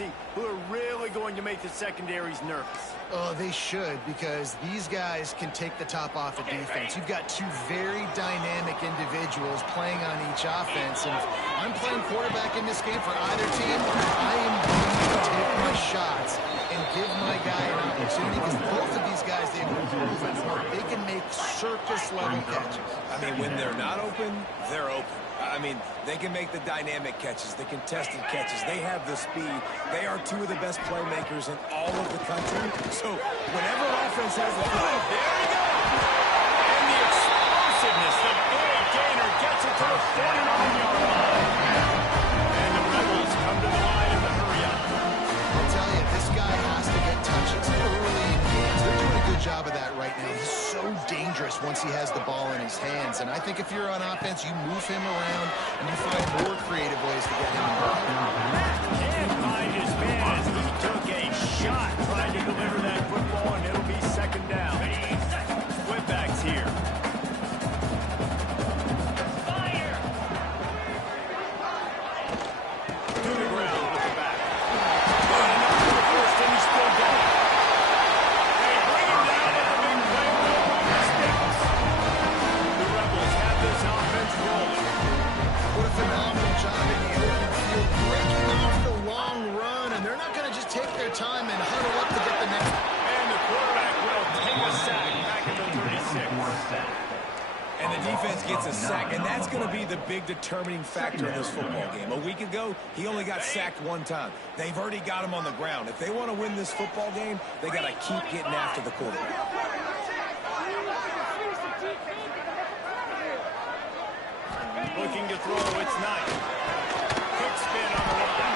Jesse, who are really going to make the secondaries nervous. Oh, they should, because these guys can take the top off of defense. You've got two very dynamic individuals playing on each offense, and if I'm playing quarterback in this game for either team, I am going to take my shots and give my guy an opportunity, because both of these guys, they've proven they can make circus-level catches. I mean, when they're not open, they're open. I mean, they can make the dynamic catches, the contested catches. They have the speed. They are two of the best playmakers in all of the country. So whenever an offense has the ball, there he goes! And the explosiveness, the big gainer gets it to the 49-yard line. And the Rebels come to the line in the hurry-up. I'll tell you, this guy has to get touches early in games. They're doing a good job of that right now. He's so dangerous once he has the ball in his hands. And I think if you're on offense, you move him around and you find more creative ways to get him involved. Can't find his man as he took a shot trying to deliver that football, and it'll be second down. Whipbacks here. Fire! To the ground with the back. Got enough for the first, and he's still going. They bring him down with a big play. No mistakes. The Rebels have this offense rolling. What a phenomenal job in the open field, breaking off the long run, and they're not going to just take their time and huddle up to get the next. And the quarterback will take a sack back at the 36. and the defense gets a sack, and that's going to be the big determining factor in this football game. A week ago, he only got sacked one time. They've already got him on the ground. If they want to win this football game, they got to keep getting after the quarterback. Looking to throw, it's nice. Quick spin on the line.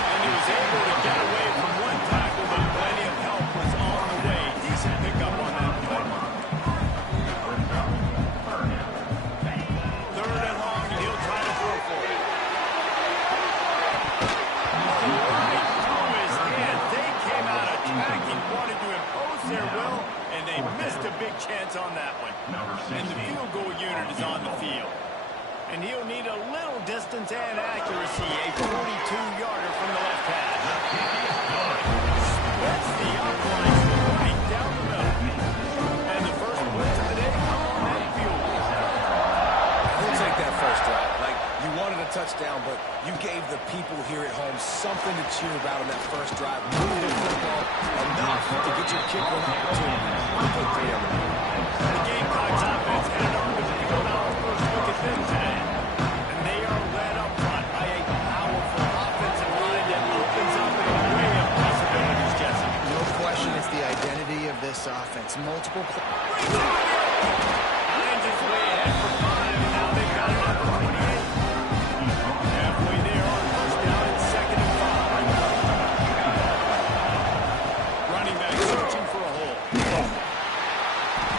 And he was able to get away from one tackle, but plenty of help was on the way. Decent pickup on that play. Third and long, and he'll try to throw for it. Right through his hand. They came out attacking, wanted to impose their will, and they missed a big chance on that one. And the field goal unit is on the field. And he'll need a little distance and accuracy, a 42-yarder from the left hash. Splits the uprights right down the middle. And the first blitz of the day come on that field goal. We'll take that first drive. Like, you wanted a touchdown, but you gave the people here at home something to cheer about on that first drive. Moved the football enough to get your kicker an opportunity. Put three of them. The Gamecocks offense headed on to the field on our first look at them today. And they are led up front by a powerful offensive line that opens up an array of possibilities, Jesse. No question, it's the identity of this offense. Multiple Lions is way ahead for 5, and now they've got it up to 28. Halfway there on first down and second and 5. Running back searching for a hole.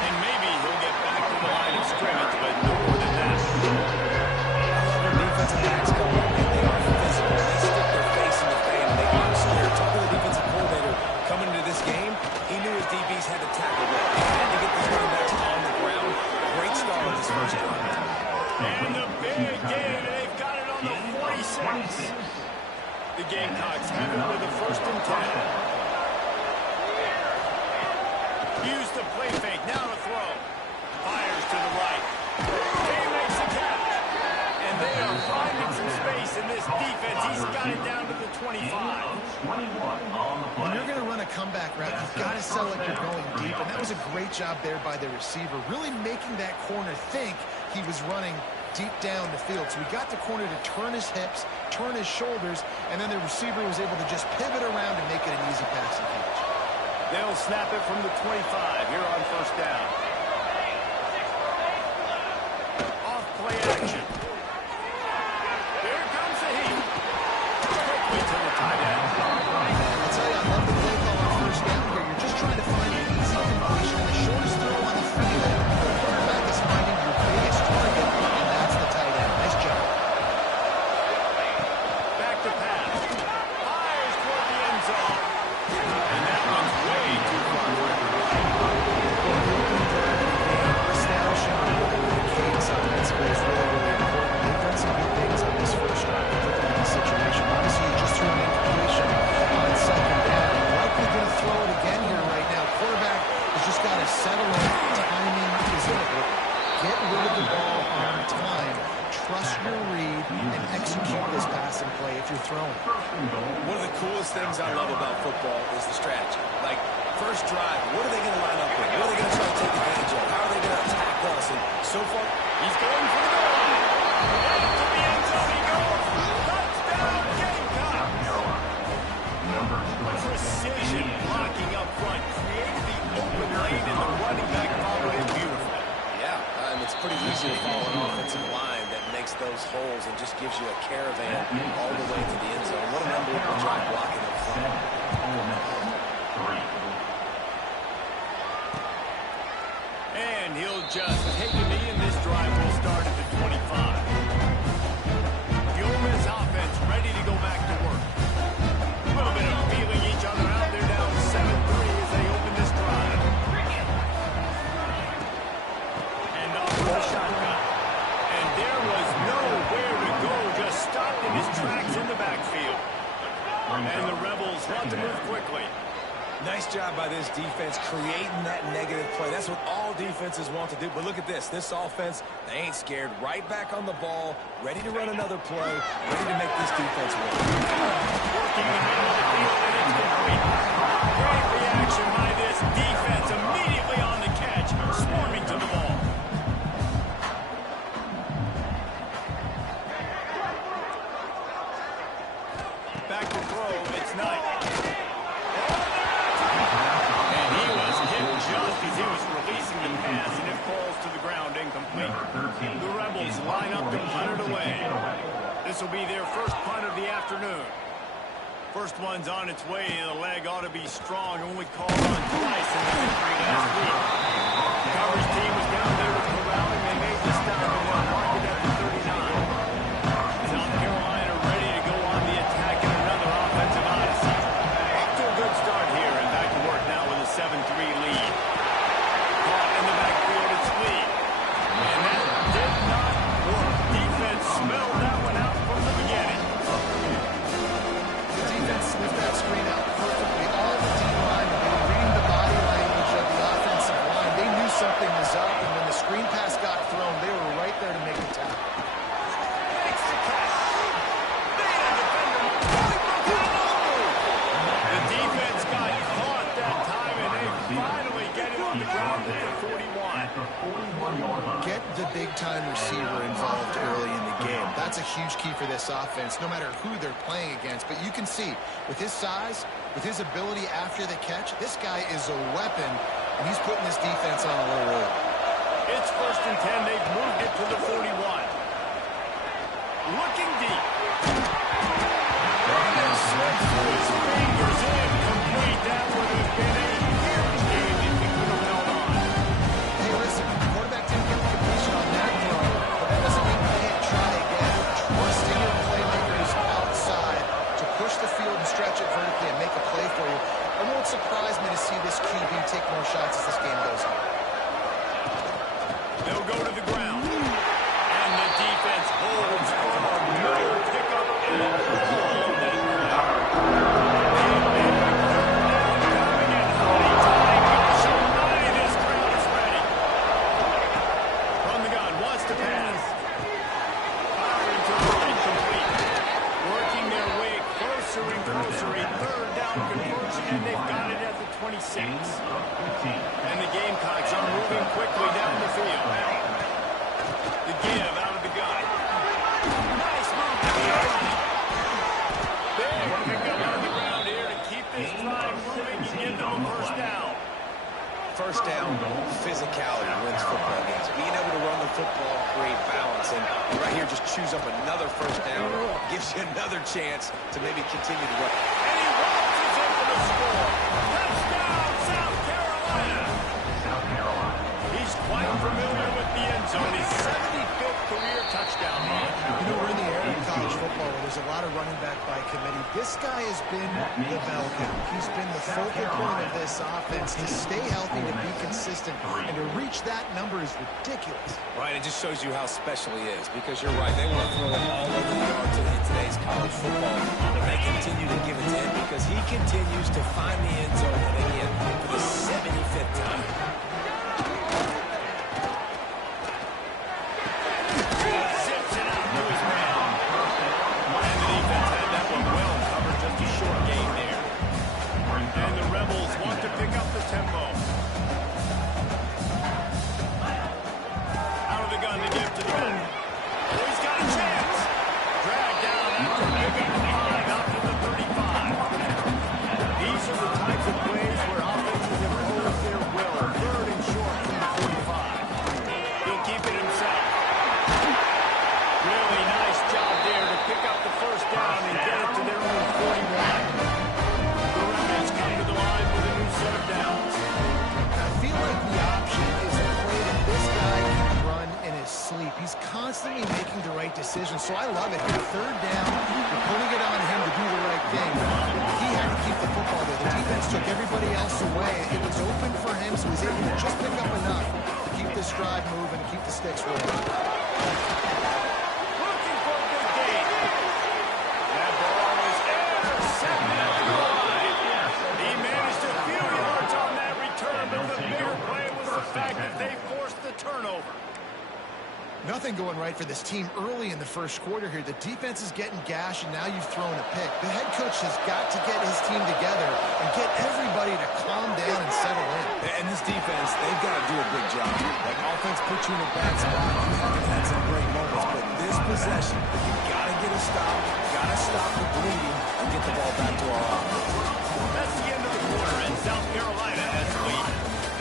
And maybe he'll get back to the line of scrimmage, but no more than that. I love when defensive backs come up and they are physical. They stick their face in the fan and they aren't scared. Talking to the defensive coordinator coming into this game, he knew his DBs had to tackle well. He had to get these running backs on the ground. Great start on this first drive. And the big gain, and they've got it on the 46. The Gamecocks have it with a first and 10. Use the play fake, now to throw. Fires to the right. He makes a catch. And they are finding some space in this defense. He's got it down to the 25. When you're going to run a comeback route, you've got to sell like you're going deep, and that was a great job there by the receiver, really making that corner think he was running deep down the field. So he got the corner to turn his hips, turn his shoulders, and then the receiver was able to just pivot around and make it an easy passing catch. They'll snap it from the 25 here on first down. Off play action. Here comes the heat. Quickly to the tight end. I'll tell you, I love the play call on first down here. You're just trying to find an easy completion and the shortest throw on the field. The quarterback is finding your biggest target, and that's the tight end. Nice job. Back to pass. Fires toward the end zone. And that one's way too far for him. trust your read and execute this passing play if you're throwing. One of the coolest things I love about football is the strategy. Like, first drive, what are they going to line up with? What are they going to try to take advantage of? How are they going to attack us? And so far, He's going for the goal. Into the end zone he goes. Touchdown, Gamecock. Precision blocking up front. Created the open lane, and the running back followed it beautifully. yeah, and it's pretty easy to follow an offensive line that makes those holes and just gives you a caravan all the way to the end zone. What an unbelievable job blocking up front. And he'll just take a knee, and this drive will start at the 25. The Ole Miss offense ready to go back to work. A little bit of feeling each other out. They're down 7-3 as they open this drive. And off with a shotgun. And there was nowhere to go. Just stopped in his tracks in the backfield. And the Rebels want to move quickly. Nice job by this defense creating that negative play. That's what all defenses want to do. But look at this. This offense, they ain't scared. Right back on the ball, ready to run another play, ready to make this defense win. Working the middle of the field, and it's complete. Great reaction by this defense. Immediately on the catch, swarming to the ball. Back to throw. It's Knight. Just as he was releasing the pass, and it falls to the ground incomplete. The Rebels line up to punt it away. This will be their first punt of the afternoon. First one's on its way. The leg ought to be strong. Only called on twice in the victory last week. The coverage team was down there with corralling. They made the stop, and they'll mark it at the 39. South Carolina ready to go on the attack in another offensive odyssey. Off to a good start here, and back to work now with a 7-3 lead. In the backfield, it's Lee. And that did not work. Defense smelled that one out from the beginning. The defense sniffed that screen out perfectly. All the D-line, they were reading the body language of the offensive line. They knew something was up, and when the screen pass got thrown, they were right there to make the tackle. The defense got caught that time, and they finally get it on the ground at the 41. Get the big-time receiver involved early in the game. That's a huge key for this offense, no matter who they're playing against. But you can see, with his size, with his ability after the catch, this guy is a weapon, and he's putting this defense on a little roll. It's 1st and 10. They've moved it to the 41. Looking deep. And slipped through his fingers incomplete. That would have been a huge game if he could have held on. Hey, listen, the quarterback didn't get the completion on that throw, but that doesn't mean you can't try again. Trusting your playmakers outside to push the field and stretch it vertically and make a play for you. It won't surprise me to see this QB take more shots as this game goes on. They'll go to the ground. And the defense holds firm. No pickup at all on that play. Coming in high time. This crowd is ready. From the gun, wants to pass. Firing to the right, complete. Working their way closer and closer. A 3rd down conversion, and they've got it at the 26. And the Gamecocks are moving quickly down the field. The give out of the gun. Nice move to the right. Big pickup on the ground here to keep this drive moving and give them a first down. First down, physicality wins football games. Being able to run the football, create balance, and right here just choose up another first down, gives you another chance to maybe continue to run. And he launches into the score. Touchdown, South Carolina. He's quite familiar with the end zone. His 75th career touchdown run. You know, we're in the era of college football where there's a lot of running back by committee. This guy has been the bell cow. He's been the focal point of this offense. To stay healthy, to be consistent, and to reach that number is ridiculous. Right, it just shows you how special he is, because you're right, they want to throw it all over the yard in today's college football. But they continue to give it to him because he continues to find the end zone, and again, for the 75th time. Zips it out. Really nice job there to pick up the first down and get it to their own 41. The Ravens come to the line with a new set of downs. I feel like the option is a play that this guy can run in his sleep. He's constantly making the right decisions, so I love it. Here, third down, you're putting it on him to do the right thing. He had to keep the football there. The defense took everybody else away. It was open for him, so he was able to just pick up enough to keep this drive moving and keep the sticks rolling. Looking for a big gain. That ball was intercepted wide. He managed a few yards on that return, but the bigger play was the fact that they forced the turnover. Nothing going right for this team early in the first quarter here. The defense is getting gashed, and now you've thrown a pick. The head coach has got to get his team together and get everybody to calm down and settle in. And this defense, they've got to do a big job. Like, offense puts you in a bad spot. You haven't had some great moments, but this possession, you got to get a stop, got to stop the bleeding, and get the ball back to our offense. That's the end of the quarter, and South Carolina has the lead.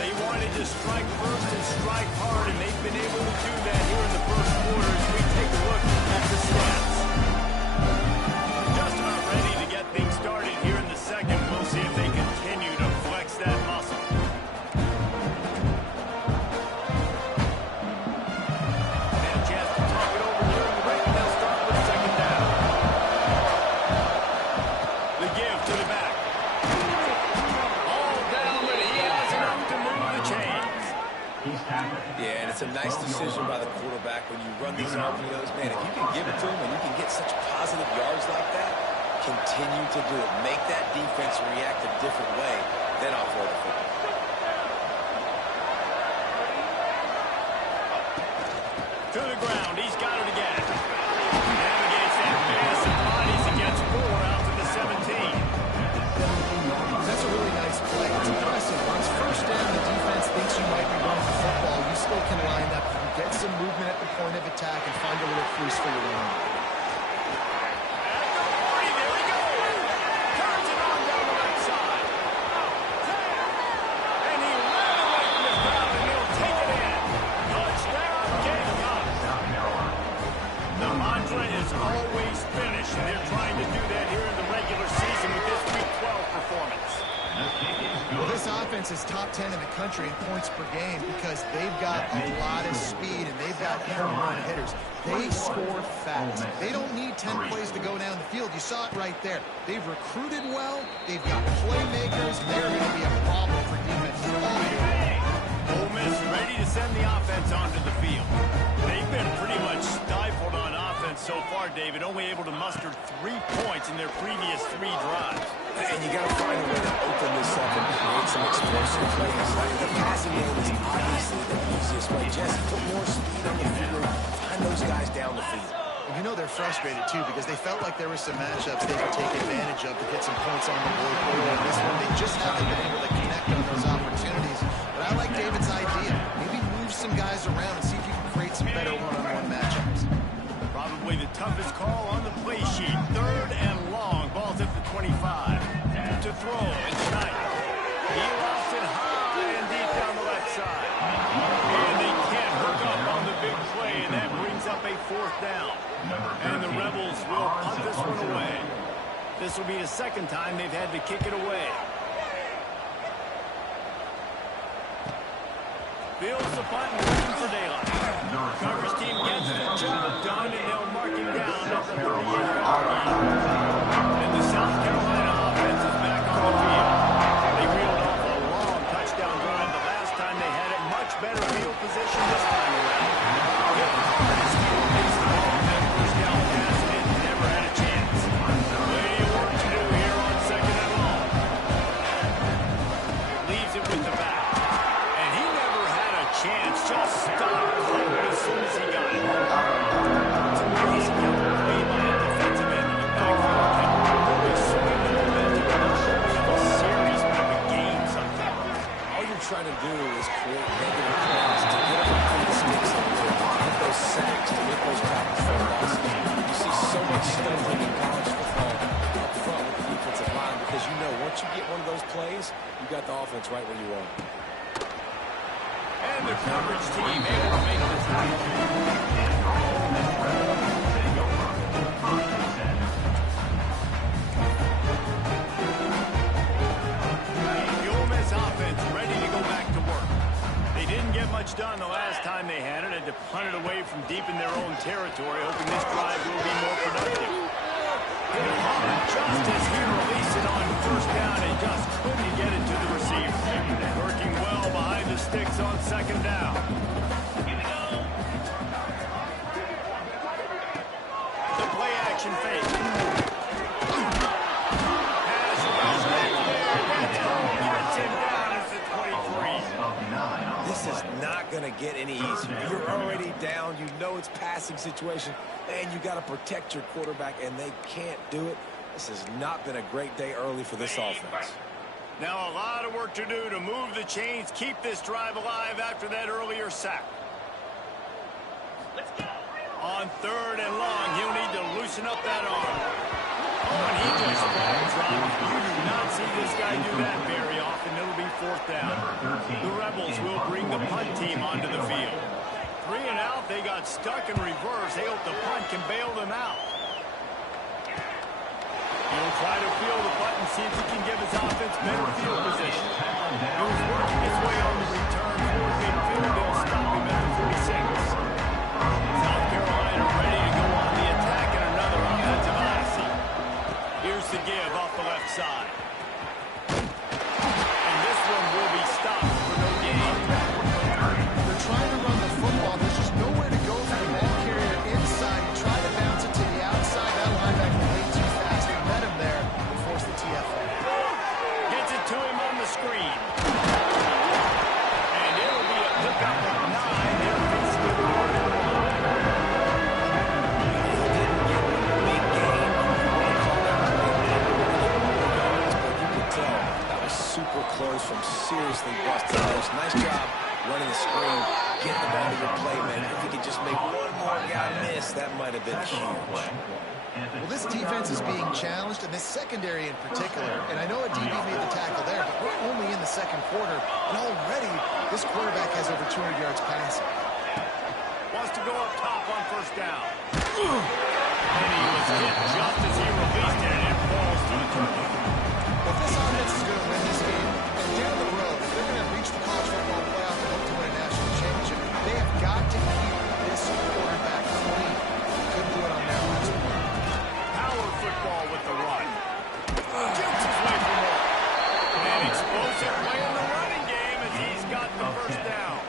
They wanted to strike first and strike hard, and they've been able to do that here in the first quarter as we take a look at the stats. Just about ready to get things started here in the second. We'll see if they continue to flex that muscle. And a chance to talk it over here in the break. They'll start with second down. The give to the back. Yeah, and it's a nice decision by the quarterback when you run these RPOs. Man, if you can give it to him and you can get such positive yards like that, continue to do it. Make that defense react a different way, then offload the football. To the ground, he's got it again. Navigates that mass of bodies against 4 out to the 17. That's a really nice play. It's impressive. Once first down, the defense thinks you might be running the football. You still can line up. You get some movement at the point of attack and find a little crease for your run. At the 40, there he goes. Turns it on down the right side. And he ran away from the crowd, and he'll take it in. Touchdown, Gamecocks. The mantra is always finish, and they're trying to do that here in the regular season with this Week 12 performance. Well, this offense is top 10 in the country in points per game because they've got a lot of speed and they've got home run hitters. They score fast. They don't need 10 plays to go down the field. You saw it right there. They've recruited well. They've got playmakers. They're going to be a problem for defenses all year. Ole Miss ready to send the offense onto the field. They've been pretty much stifled on offense so far, David, only able to muster 3 points in their previous 3 drives. And you got to find a way to open this up and create some explosive plays. The passing game is obviously the easiest way. Jesse, put more speed on the field. Find those guys down the field. And you know they're frustrated, too, because they felt like there were some matchups they could take advantage of to get some points on the board. In this one, they just haven't been able to connect on those opportunities. But I like David's idea. Maybe move some guys around and see if you can create some better one-on-one matchups. Probably the toughest call on the play sheet. 3rd and long. Ball's at the 25. To throw, it's Schneider. He lost it high and deep down the left side. And they can't hook up on the big play, and that brings up a 4th down. And the Rebels will punt this one away. This will be the 2nd time they've had to kick it away. Fields the punt and looking for daylight. Coverage team gets the job done, and they'll mark him down at the 38-yard line. And the South Carolina offense is back on the field. They reeled off a long touchdown drive the last time they had it. Much better field position this time around. Hit hard as he released the ball on that first down pass, and it never had a chance. Plenty of work to do here on 2nd and long. Leaves it with the back. Chance just stopped cold as soon as he got it. It's amazing how the play by a defensive end in the backfield can really swing the momentum and the showing of a series of a game sometimes. All you're trying to do is create negative plays to get them through the sticks a little bit, to get those sacks, to get those tackles for losses. You see so much stumbling in college football up front with the defensive line because you know once you get one of those plays, you got the offense right where you want. And the coverage team able to make the tackle. territory, hoping this drive will be more productive. Hit hard just as he released it on first down and just couldn't get it to the receiver. Working well behind the sticks on second down. The play action fake. This is not going to get any easier. You're already down. You know it's passing situation, and you got to protect your quarterback, and they can't do it. This has not been a great day early for this offense. Now a lot of work to do to move the chains, keep this drive alive after that earlier sack. Let's go. On third and long, he'll need to loosen up that arm. Oh, and he just falls right. You do not see this guy do that very often. It'll be fourth down. The Rebels will bring the punt team onto the field. 3 and out, they got stuck in reverse. They hope the punt can bail them out. He'll try to field the punt and see if he can give his offense better field position. He was working his way on the return toward midfield. They'll stop him at the 46. South Carolina ready to go on the attack in another offensive odyssey. Here's the give off the left side. And this one will be stopped for no gain. They're trying to run the football. There's just nowhere to go for the ball carrier inside. He tried to bounce it to the outside. That linebacker way too fast. He met him there and forced the TFL. Gets it to him on the screen. And it'll be a pickup of 9. They're facing the super close from seriously busting close. Nice job running the screen, getting the ball to your play, man. If you could just make one more guy miss, that might have been huge. Well, this defense is being challenged, and this secondary in particular. And I know a DB made the tackle there, but we're only in the second quarter, and already this quarterback has over 200 yards passing. Wants to go up top on first down. And he was hit just as he released it, and it falls to the turf. Well, if this offense is going to win this game, and down the road, if they're going to reach the college football playoff and hope to win a national championship, they have got to keep this quarterback clean. Couldn't do it on that last one. Power football with the run. Jukes his way for more. An explosive play in the running game as he's got the first down.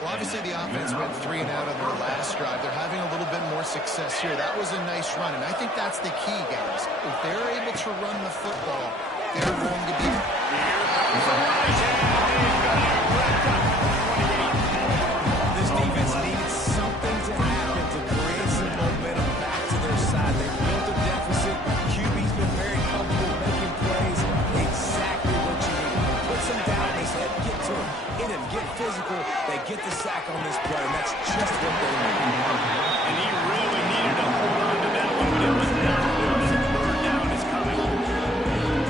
Well, obviously the offense went 3 and out on their last drive. They're having a little bit more success here. That was a nice run, and I think that's the key, guys. If they're able to run the football, they're going to be... Here comes the right hand. They've got it wrapped up at the 28. This defense needed something to happen to create some momentum back to their side. They built a deficit. QB's been very comfortable making plays. Exactly what you need. Put some doubt in his head. Get to him. Hit him. Get physical. They get the sack on this play, and that's just what they need. And he really needed to hold on to that one, but it was not loose. Third down is coming.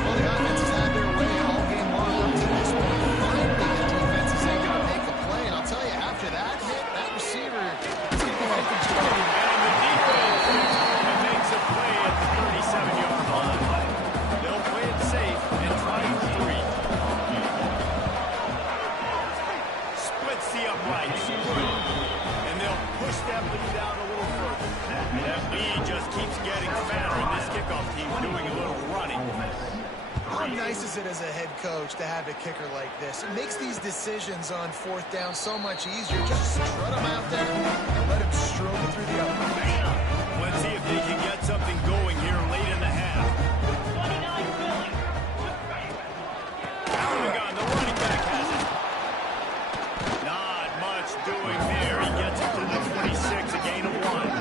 Well, the offense has had their way all game long up to this point. Finally, the defense is able to make a play, and I'll tell you, after that hit, that receiver is going to be open to it. And the defense makes a play at the 37-yard line. They'll play it safe and try for 3. Splits the uprights. And they'll push that lead out a little further. That lead just keeps getting fatter, and this kickoff team's doing a little running. How nice is it as a head coach to have a kicker like this? It makes these decisions on fourth down so much easier. Just strut him out there and let him stroke it through the uprights. Let's see if they can get something going here late in the half. Out of the gun, the running back has it. Not much doing there. He gets it to the 26, a gain of 1.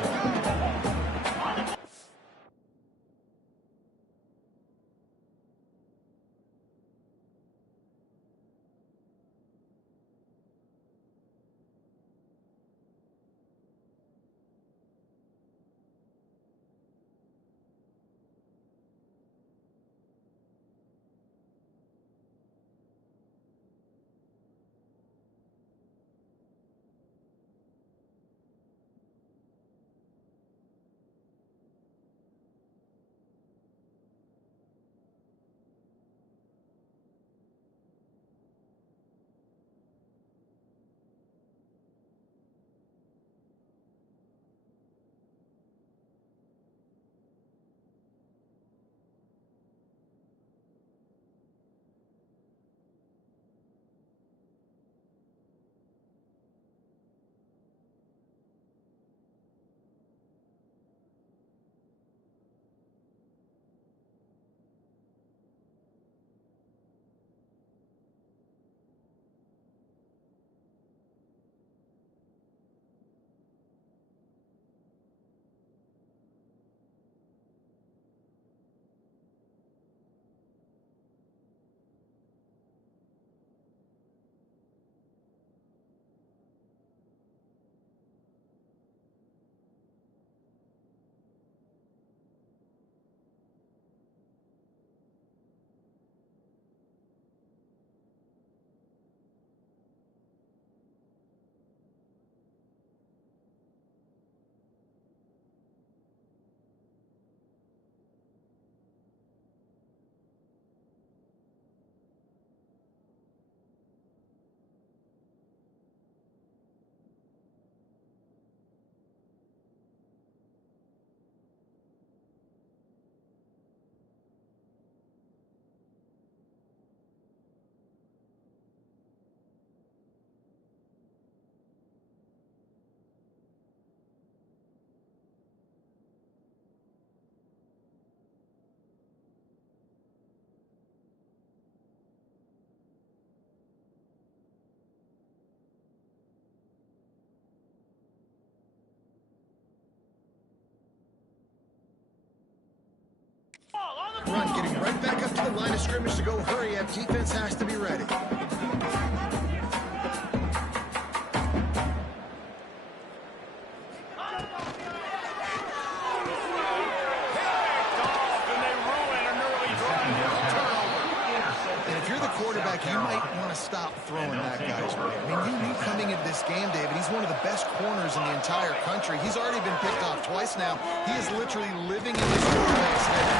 to the line of scrimmage to go hurry up. Defense has to be ready. You might want to stop throwing that guy's way. I mean, you knew coming into this game, David, he's one of the best corners in the entire country. He's already been picked off twice now. He is literally living in this quarterback's head.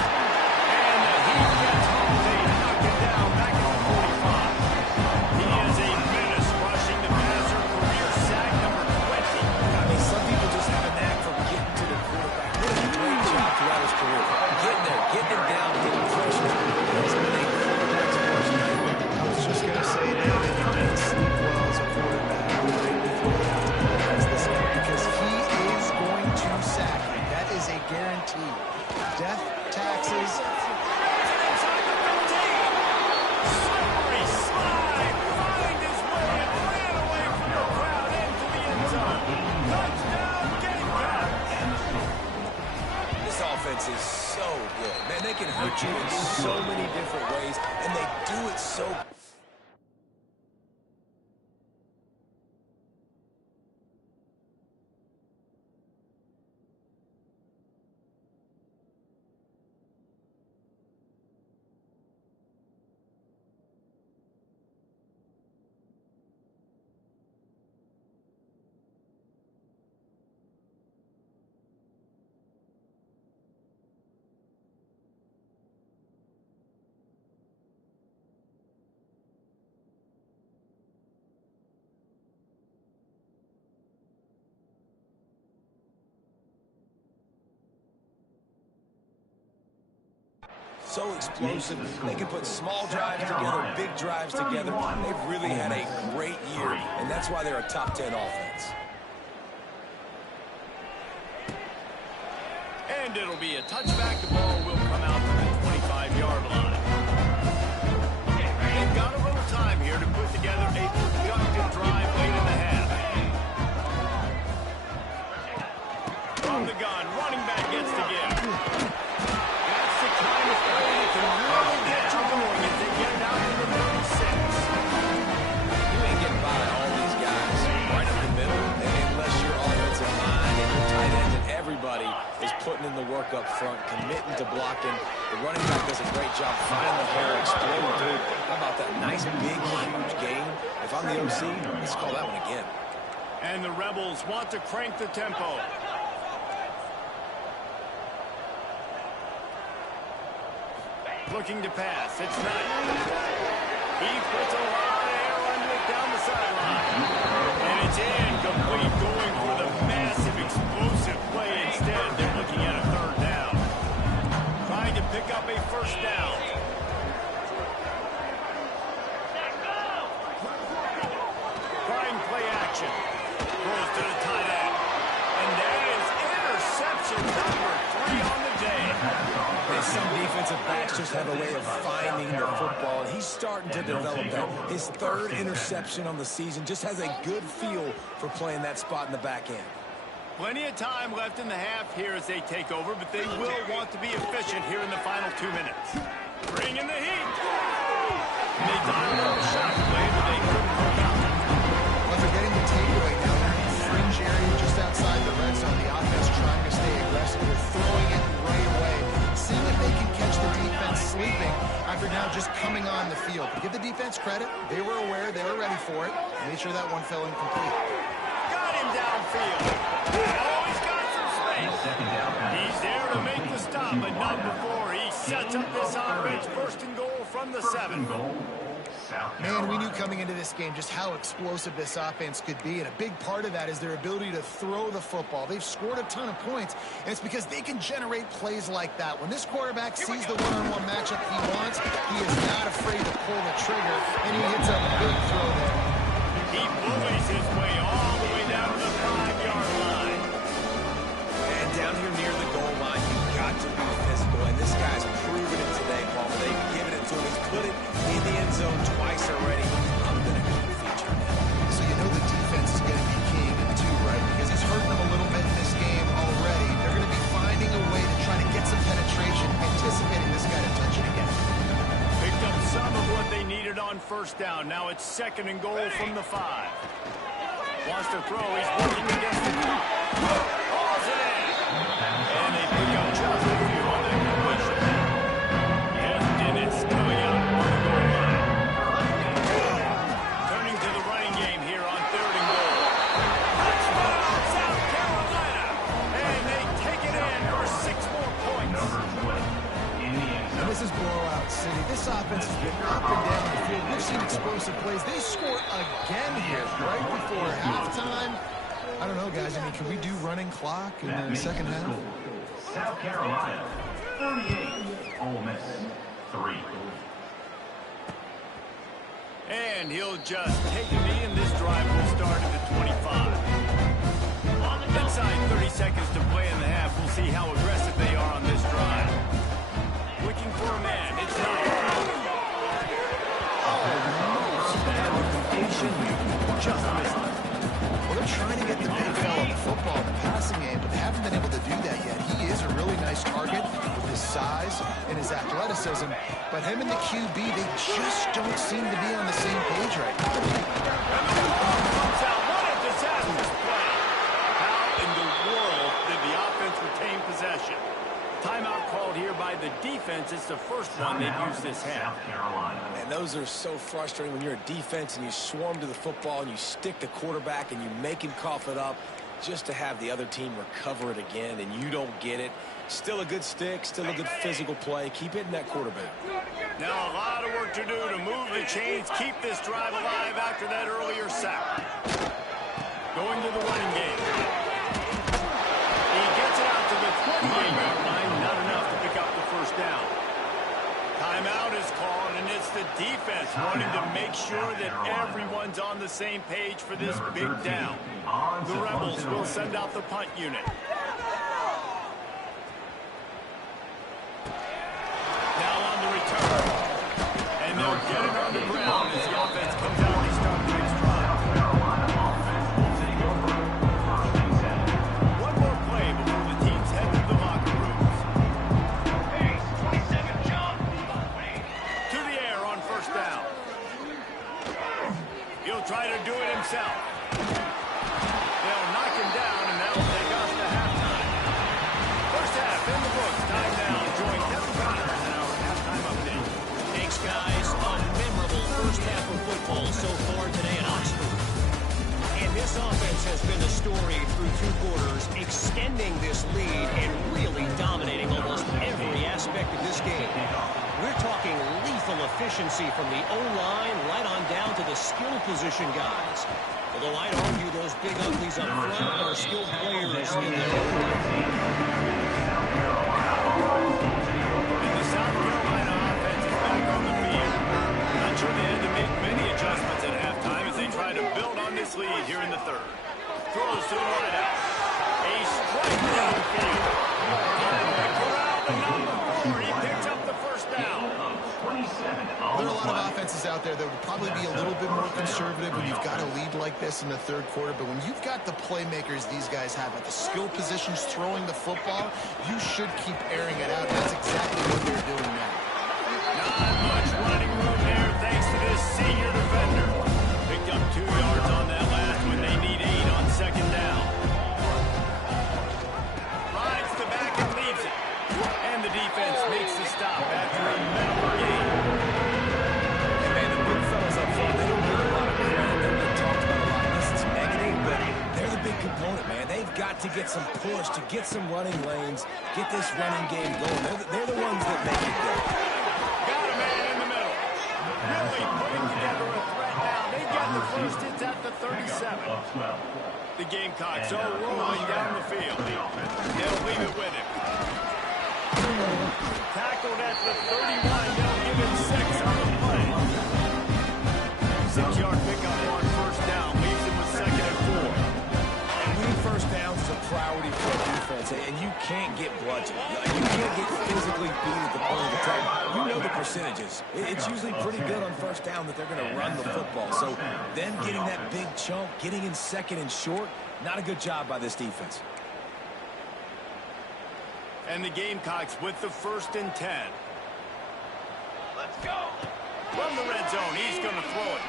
And he gets home. They knock him down back at the 45. He is a menace rushing the passer. Career sack number 20. I mean, some people just have a knack for getting to the quarterback. He did a great job throughout his career. Getting there, getting him down, getting pressure. He's been a quarterback's worst nightmare. Just going to say, David, he didn't sleep well as a quarterback right before he got to play this game because he is going to sack you. That is a guarantee. Death, taxes. Slippery slide, find his way and ran away from the crowd into the end zone. Touchdown, Gamecocks! This offense is so good. Man, they can hurt you in so many different ways, and they do it so explosive. They can put small drives together, big drives together. They've really had a great year, and that's why they're a top 10 offense. And it'll be a touchback. The ball will come out to the 25-yard line. They've got a little time here to put together a productive drive late in the half. From the gun, running back gets to give. That's the kind of play that can really get you going if they get it out to the 36. You ain't getting by all these guys right up the middle, unless your offensive line and your tight ends and everybody is putting in the work up front, committing to blocking. The running back does a great job finding the hole, exploding through. How about that nice, big, huge gain? If I'm the OC, let's call that one again. And the Rebels want to crank the tempo. Looking to pass. It's Knight. He puts a lot of air under it down the sideline. And it's incomplete, going for the massive, explosive play instead. They're looking at a third down. Trying to pick up a first down. Trying play action. Throws to the tight end. And that is interception number 3 on the day. Some defensive backs just have a way of finding the football, and he's starting to develop that. His third interception on the season, just has a good feel for playing that spot in the back end. Plenty of time left in the half here as they take over, but they will want to be efficient here in the final 2 minutes. Bring in the heat. They dialed up a shot play, but they couldn't hook out. But they're getting the takeaway now. They're in the fringe area just outside the red zone. The offense trying to stay aggressive. They're throwing it right away. Seeing if they can catch the defense sleeping after now just coming on the field. Give the defense credit. They were aware. They were ready for it. Made sure that one fell incomplete. Got him downfield. Oh, he's got some space. He's there to make the stop, but not before he sets up this offense. First and goal from the 7. Man, we knew coming into this game just how explosive this offense could be, and a big part of that is their ability to throw the football. They've scored a ton of points, and it's because they can generate plays like that. When this quarterback sees the one-on-one matchup he wants, he is not afraid to pull the trigger, and he hits a big throw there. He bullies his way all the way down to the 5-yard line. And down here near the goal line, you've got to be physical, and this guy's proven it today, Paul. They've given it to him. He's put it in the end zone twice already. I'm going to keep featuring him. So you know the defense is going to be keying him too, right? Because he's hurting them a little bit in this game already. They're going to be finding a way to try to get some penetration, anticipating this guy to touch it again. first down. Now it's 2nd and goal from the 5. Wants to throw. He's working against the top. Balls it in. And they pick up just a few on that completion. And Dennis coming out on the goal line. Turning to the running game here on 3rd and goal. Touchdown, South Carolina. And they take it in for 6 more points. And this is blowout city. This offense has been up and down the field. We've seen explosive plays. They score again here right before halftime. I don't know, guys. I mean, can we do running clock in the second half? South Carolina, 38. Ole Miss, 3. And he'll just take a knee, and this drive will start at the 25. Inside 30 seconds to play in the half. We'll see how aggressive they are on this drive. Looking for a man. It's not. Just missed it. Well, they're trying to get the big fella the football in the passing game, but they haven't been able to do that yet. He is a really nice target with his size and his athleticism, but him and the QB, they just don't seem to be on the same page right now. And the ball comes out. What a disastrous play. How in the world did the offense retain possession? Timeout called here by the defense. It's the first one they've used this half. And those are so frustrating when you're a defense and you swarm to the football and you stick the quarterback and you make him cough it up just to have the other team recover it again and you don't get it. Still a good stick, still a good physical play. Keep hitting that quarterback. Now a lot of work to do to move the chains, keep this drive alive after that earlier sack. Going to the running game. He gets it out to the 28-yard line. Not enough to pick up the first down. Timeout is called, and it's the defense wanting to make sure that everyone's on the same page for this big down. The Rebels will send out the punt unit. Now on the return. And they'll get it on the ground as the offense comes out and they start the next drive. One more play before the teams head to the locker rooms. To the air on first down. He'll try to do it himself. They'll knock him down, and that'll take us to halftime. First half in the books. Time now. Join Kevin Connors in our halftime update. Thanks, guys. A memorable first half of football so far today in Oxford. And this offense has been the story through 2 quarters, extending this lead and really dominating almost every aspect of this game. We're talking lethal efficiency from the O-line right on down to the skill position guys. Although I'd argue those big uglies up front are skilled players in their own right. And the South Carolina offense is back on the field. Not sure they had to make many adjustments at halftime as they try to build on this lead here in the 3rd. Throws to the right out. A strike downfield. And they corral the number 4. He picks up the first down. There are a lot of offenses out there that would probably be a little bit more conservative when you've got a lead like this in the 3rd quarter, but when you've got the playmakers these guys have at the skill positions throwing the football, you should keep airing it out. That's exactly what they're doing now. Not much running room there thanks to this senior defender. Picked up 2 yards on that last when they need 8 on 2nd down. Rides the back and leaves it. And the defense makes the stop after a minimal gain. And man, the big fellas up front, they don't get a lot of credit. They don't get talked about a lot unless it's negative, but they're the big component, man. They've got to get some push, to get some running lanes, get this running game going. They're the ones that make it go. Got a man in the middle. Really putting together a threat now. They get the first. It's at the 37. The Gamecocks are rolling down the field. They'll leave it with him. Tackled at the 31. They'll give him 6 on the play. 6-yard pickup on first down. Leaves him with 2nd and 4. And winning first downs is a priority for a defense, and you can't get bludgeoned. You can't get physically beat at the point of attack. You know the percentages. It's usually pretty good on first down that they're going to run the football. So them getting that big chunk, getting in 2nd and short, not a good job by this defense. And the Gamecocks with the 1st and 10. Let's go. From the red zone, he's going to throw it.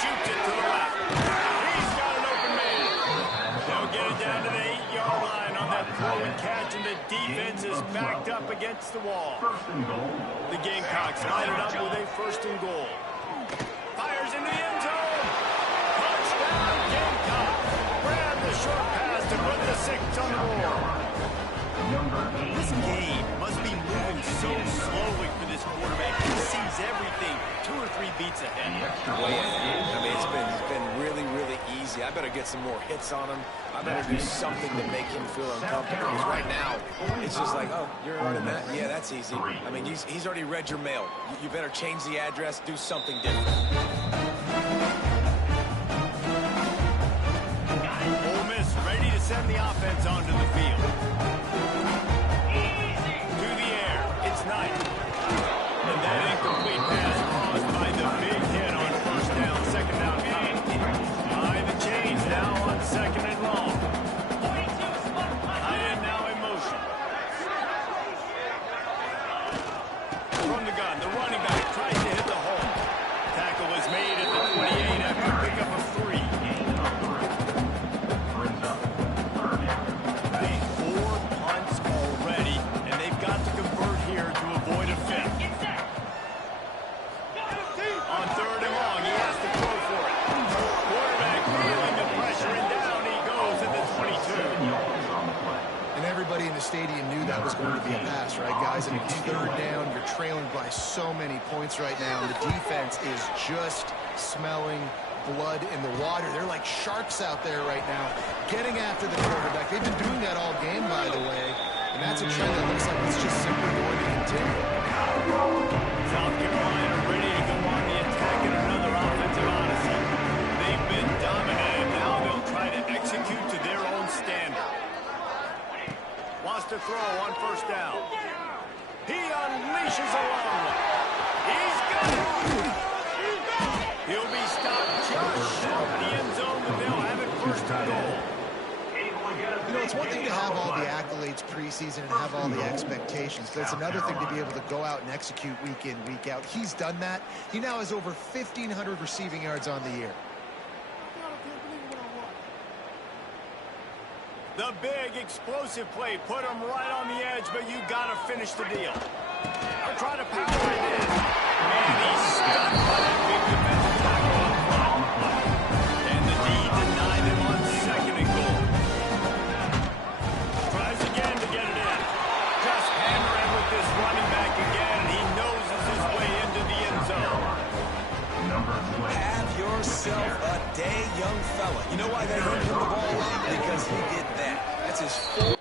Shoots it to the left. He's got an open man. They'll get it down to the 8-yard line on that throw and catch, and the defense is backed up against the wall. The Gamecocks line it up with a 1st and goal. Fires into the end zone. Touchdown, Gamecocks. Grab the short pass to put the 6 on the board. This game must be moving so slowly for this quarterback. He sees everything 2 or 3 beats ahead. Well, yeah. I mean, it's been really, really easy. I better get some more hits on him. I better do something to make him feel uncomfortable. Because right now, it's just like, oh, you're running that? Yeah, that's easy. I mean, he's already read your mail. You better change the address, do something different. Ole Miss ready to send the offense onto the field. To the air, it's Knight. And that incomplete pass caused by the big hit on 1st down, 2nd down gain. By the chains now on 2nd and long. Tight end now in motion. From the gun, the running back tries to hit the hole. Tackle was made at the 28 after a pickup of 3. Everybody in the stadium knew that was going to be a pass, right, guys? I mean, 3rd down, you're trailing by so many points right now, and the defense is just smelling blood in the water. They're like sharks out there right now, getting after the quarterback. They've been doing that all game, by the way, and that's a trend that looks like it's just simply going to continue. South Carolina ready to go on the attack in another offensive odyssey. They've been dominated. Now they'll try to execute to their own standard. Wants to throw on 1st down. He unleashes a long one. He's got it. He'll be stopped just short of the end zone, but they'll have it 1st and goal. You know, it's one thing to have all the accolades preseason and have all the expectations, but it's another thing to be able to go out and execute week in, week out. He's done that. He now has over 1,500 receiving yards on the year. The big explosive play put him right on the edge, but you got to finish the deal. They're trying to power it in. And he's stuck by that big defensive tackle up front. And the D denied him on 2nd and goal. Tries again to get it in. Just hammering with this running back again, and he noses his way into the end zone. Have yourself a day, young fella. You know why they hurt him the ball up? Because he did that. That's his 4th.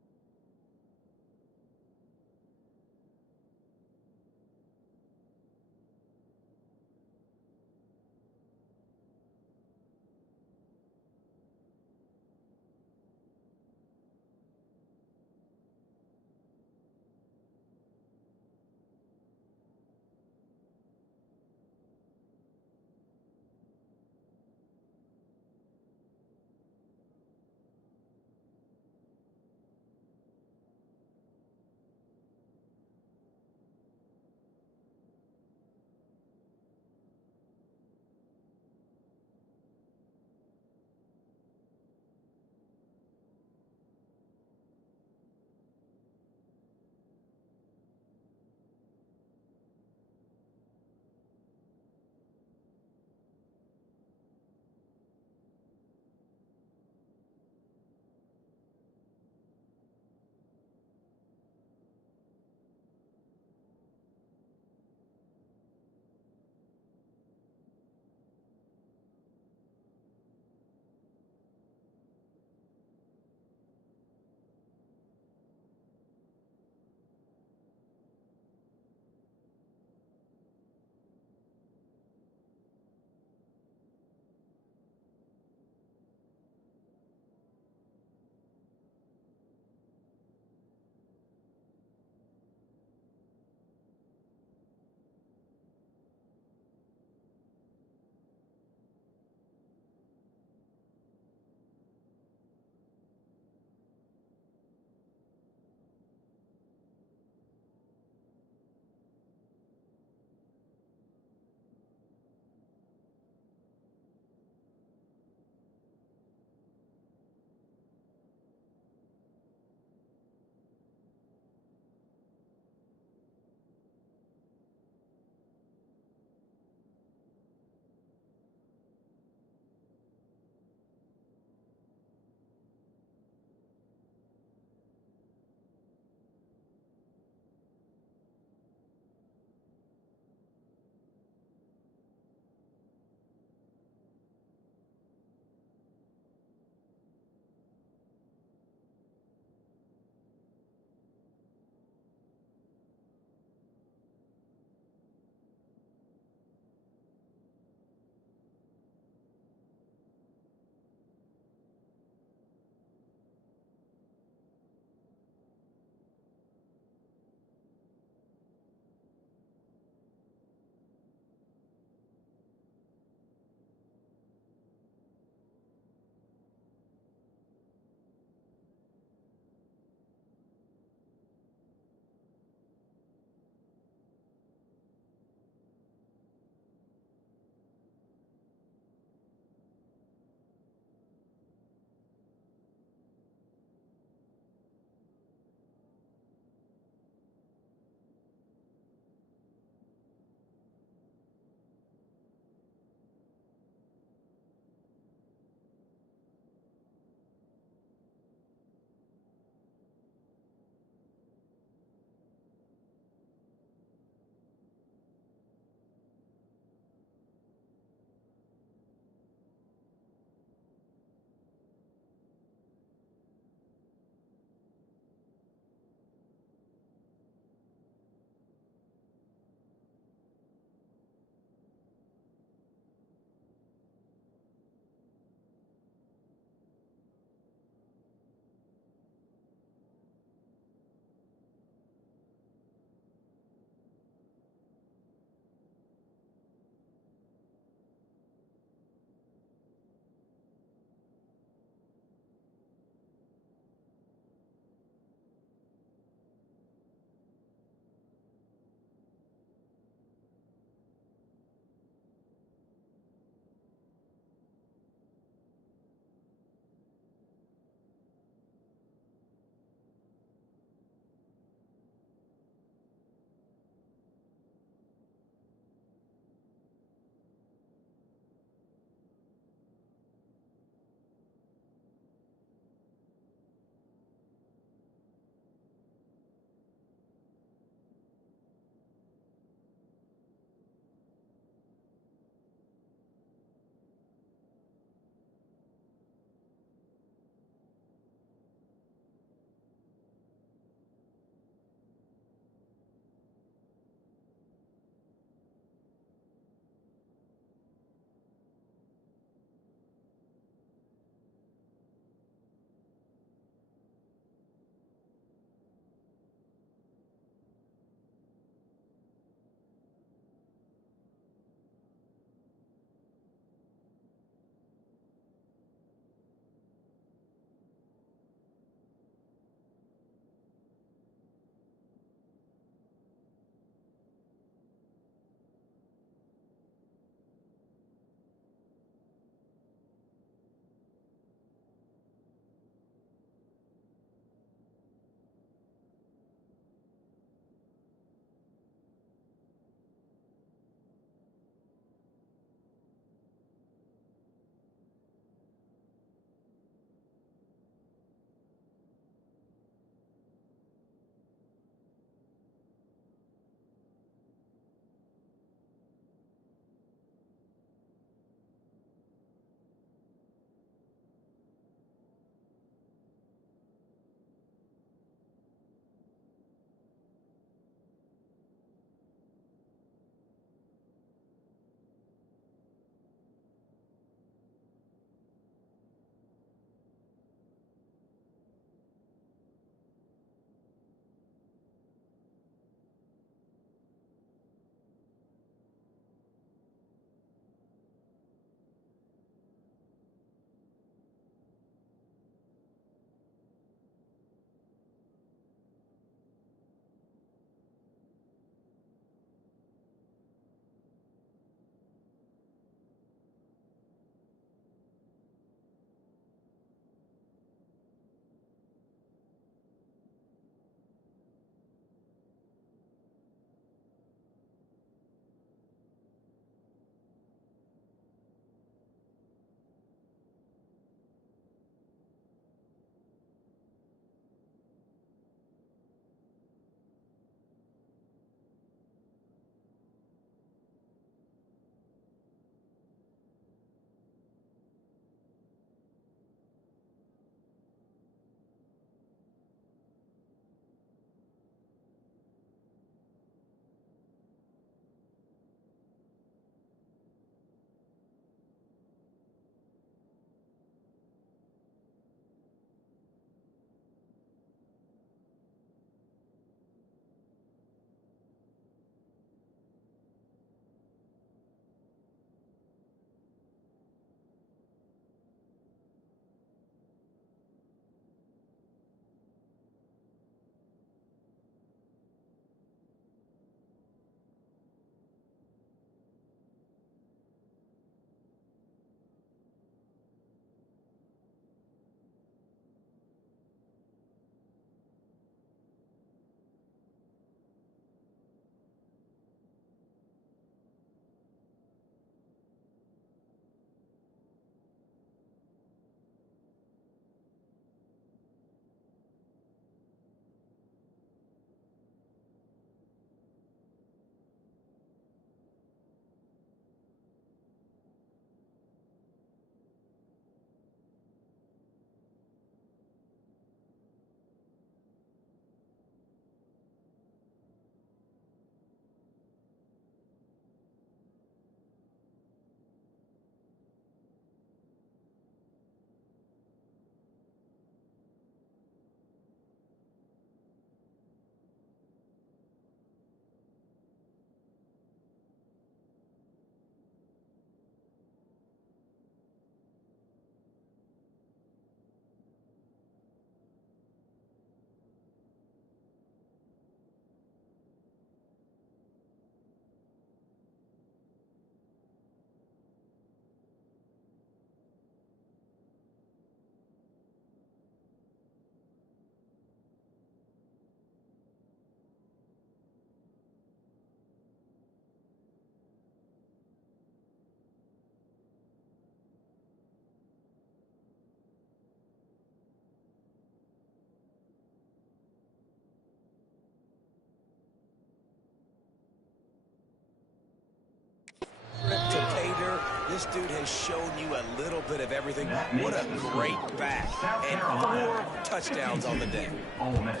This dude has shown you a little bit of everything. What a great back. And 4 touchdowns on the day. Ole Miss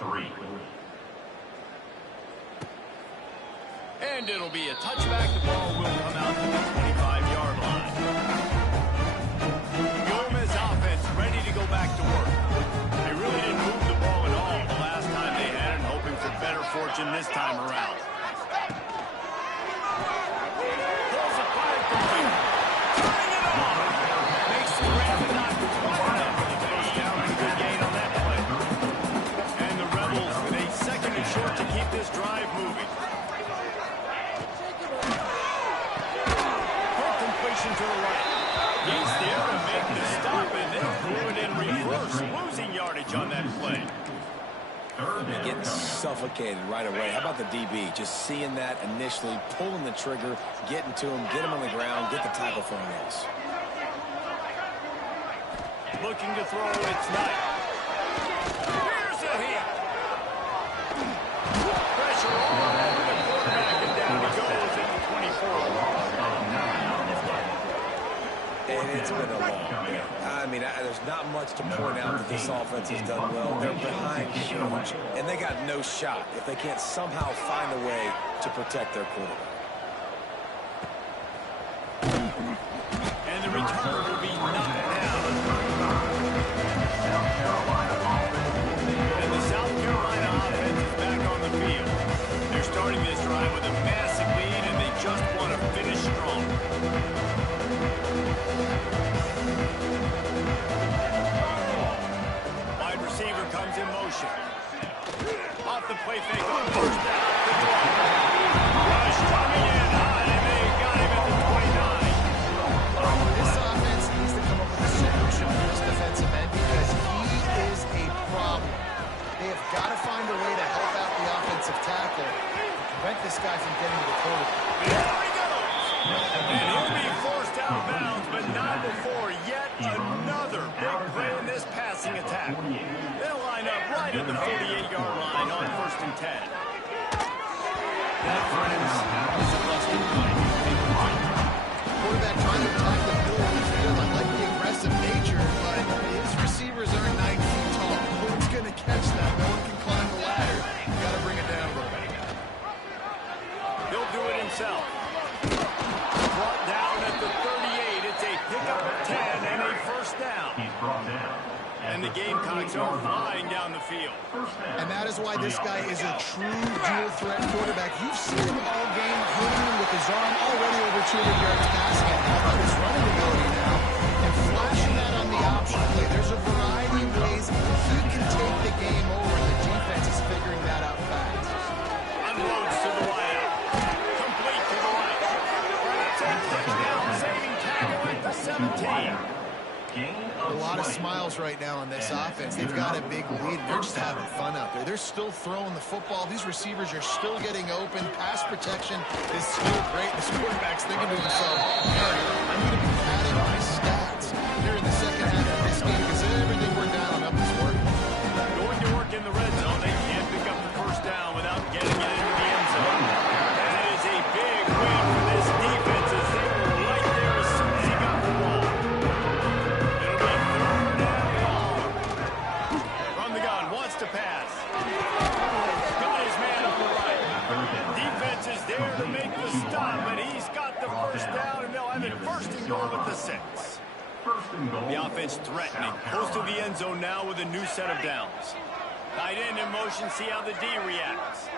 3. And it'll be a touchback. The ball will come out to the 25-yard line. The Ole Miss offense ready to go back to work. They really didn't move the ball at all the last time they had it, hoping for better fortune this time around. Pulls it back, turning it off. Makes the grab and not quite enough for the first down. And a good gain on that play. And the Rebels with a second and short to keep this drive moving. To the right. He's there to make the stop, and they threw it in reverse, losing yardage on that play. Getting suffocated right away. How about the DB? Just seeing that initially, pulling the trigger, getting to him, get him on the ground, get the tackle for a loss. Looking to throw, it's Knight. Here's a hit. Pressure all over the quarterback, and down he goes at the 24. And it's been a long game. I mean, there's not much to point out that this offense has done well. They're behind huge, and they got no shot if they can't somehow find a way to protect their quarterback. And the return will be knocked down. And the South Carolina offense is back on the field. They're starting this drive with a massive lead, and they just want to finish strong. Wide receiver comes in motion. Off the play fake on first down. Rush coming in high, and they got him at the 29. This offense needs to come up with a solution for this defensive end because he is a problem. They have got to find a way to help out the offensive tackle, prevent this guy from getting to the quarterback. There he goes. And he'll be forced out of bounds, but not before yet another big play in this passing attack. They'll line up right at the 48-yard line on 1st and 10. That, friends, is a busted play. Quarterback trying to attack the middle of the field. I like the aggressive nature, but his receivers aren't 9 feet tall. No one's going to catch that. No one can climb the ladder. You got to bring it down a little bit. He'll do it himself. Brought down at the 38. It's a pickup of 10 and a first down. He's brought down. And the Gamecocks are flying down the field. And that is why this guy is a true dual-threat quarterback. You've seen him all game hurting with his arm, already over 200 yards passing it. How about his running ability now? And flashing that on the option play. There's a variety of ways he can take the game over, and the defense is figuring that out fast. Unloads to the wideout. Complete to the right. Perhaps a touchdown, saving tackle at the 17. A lot of smiles right now on this offense. They've got a big lead. They're just having fun out there. They're still throwing the football. These receivers are still getting open. Pass protection is still great. This quarterback's thinking to himself, hey, I'm going to be padding my stats here in the second half of this game because everything we're dialing up is working. Going to work in the red zone. They can't pick up the first down without getting it into the end zone. That is a big win for this defense as they were right there as soon as he got the ball. It'll be 3rd and long. From the gun, wants to pass. Got his man on the right. Defense is there to make the stop, but he's got the first down, and they'll have it 1st and goal at the 6. The offense threatening. Close to the end zone now with a new set of downs. Tight end in motion, see how the D reacts.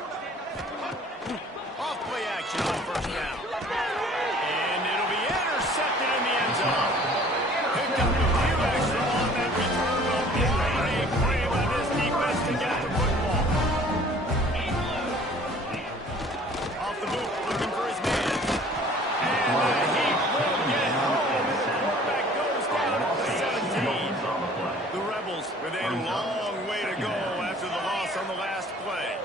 Off play action on 1st down. And it'll be intercepted in the end zone. Picked up a few extra on that return. What a play by this defense to get the football. Off the boot, looking for his man. And the heat will get home. And the quarterback goes down at the 17. The Rebels with a long way to go after the loss on the last play.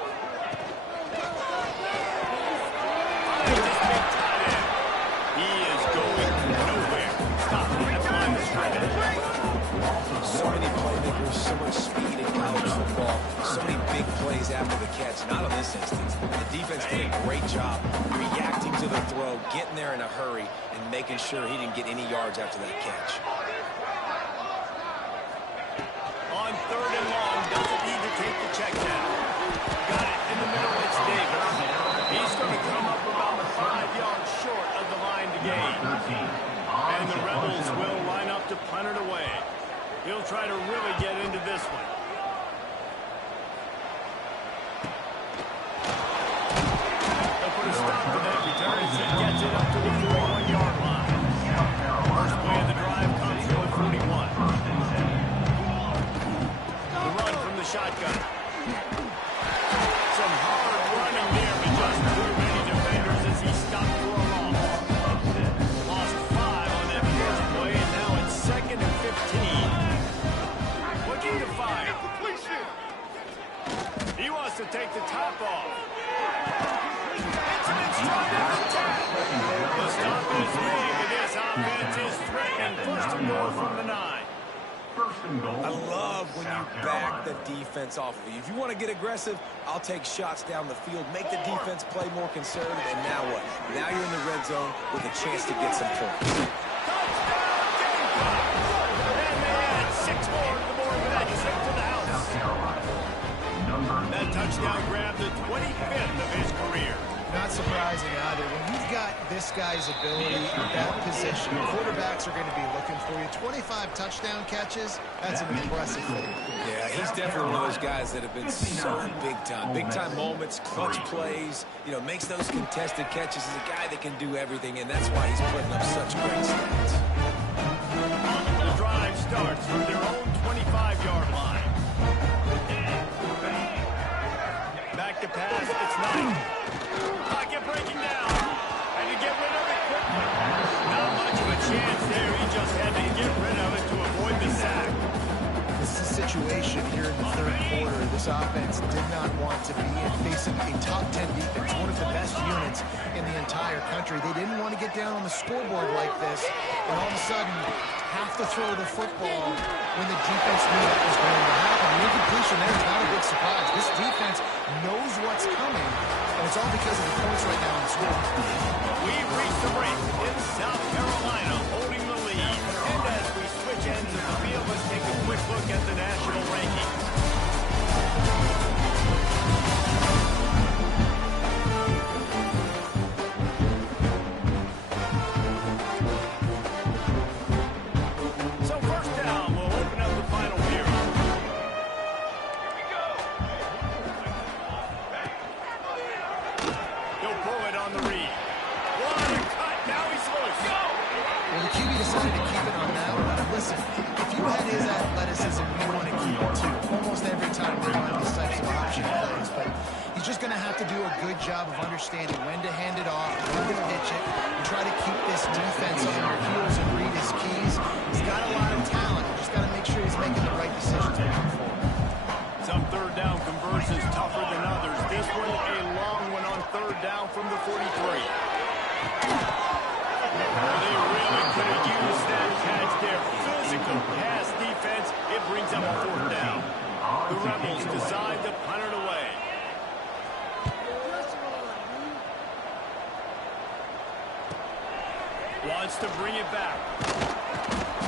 He is going nowhere. Stop. That's line of scrimmage. So many playmakers, so much speed in college football, so many big plays after the catch. Not in this instance. The defense did a great job reacting to the throw, getting there in a hurry, and making sure he didn't get any yards after that catch. On 3rd and long, doesn't need to take the check down. Got it in the middle, it's Davis. He's going to come up about 5 yards short of the line to gain. And the Rebels will line up to punt it away. He'll try to really get into this one. They'll put a stop to that return as he gets it up to the 41-yard line. First play of the drive comes from the 41. The run from the shotgun. Some hard running there, but just too many defenders as he stopped for a loss. Lost 5 on that first play, and now it's 2nd and 15. Looking to fire. He wants to take the top off. It's an extended attack. The stop is made, but this offense is threatening. First and goal from the 9. I love when you back the defense off of you. If you want to get aggressive, I'll take shots down the field, make the defense play more conservative, and now what? Now you're in the red zone with a chance to get some points. And they add 6 more to the board with that trip to the house. That touchdown grabbed the 25th of his career. Not surprising either. When you've got this guy's ability at that position, quarterbacks are going to be looking for you. 25 touchdown catches, that's an impressive thing. Yeah, he's definitely one of those guys that have been so big time. Big time moments, clutch plays, you know, makes those contested catches. He's a guy that can do everything, and that's why he's putting up such great stats. The drive starts from their own 25-yard line. Back to pass, it's Knight. Pocket breaking down. Had to get rid of it quickly. Not much of a chance there. He just had to get rid of it to avoid the sack. This is a situation here in the 3rd quarter. This offense did not want to be in facing a top 10 defense, one of the best units in the entire country. They didn't want to get down on the scoreboard like this, and all of a sudden have to throw the football when the defense knew that was going to happen. The incompletion there is not a big surprise. This defense knows what's coming, and it's all because of the points right now on the score. We've reached the break in South Carolina, holding the lead. And as we switch ends of the field, let's take a quick look at the national rankings. So first down, we'll open up the final period. He'll pull it on the read. What a cut. Now he's loose. Well, the QB decided to keep it on that one. Listen, if you had his athleticism, you want to keep it too. Almost every time they run these types of option plays, but he's just going to have to do a good job of understanding when to hand it off, when to pitch it, and try to keep this defense on their heels and read his keys. He's got a lot of talent. Just got to make sure he's making the right decisions moving forward. Some 3rd down conversions tougher than others. This one, a long one on 3rd down from the 43. Well, they really could have used that catch there. Physical pass defense. It brings up a 4th down. The Rebels decide to punt it away. Wants to bring it back.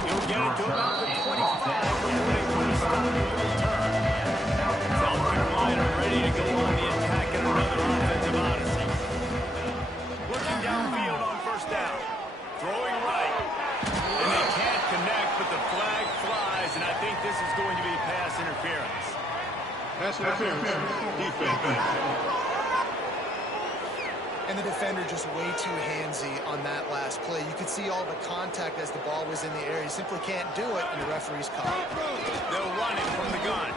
He'll get it to about the 25. Waiting for the stop of the return. South Carolina ready to go on the attack in another offensive odyssey. Looking downfield on 1st down. Throwing right. And they can't connect, but the flag flies, and I think this is going to be pass interference. Pass interference. Defense. And the defender just way too handsy on that last play. You could see all the contact as the ball was in the air. He simply can't do it, and the referee's caught. They'll run it from the gun.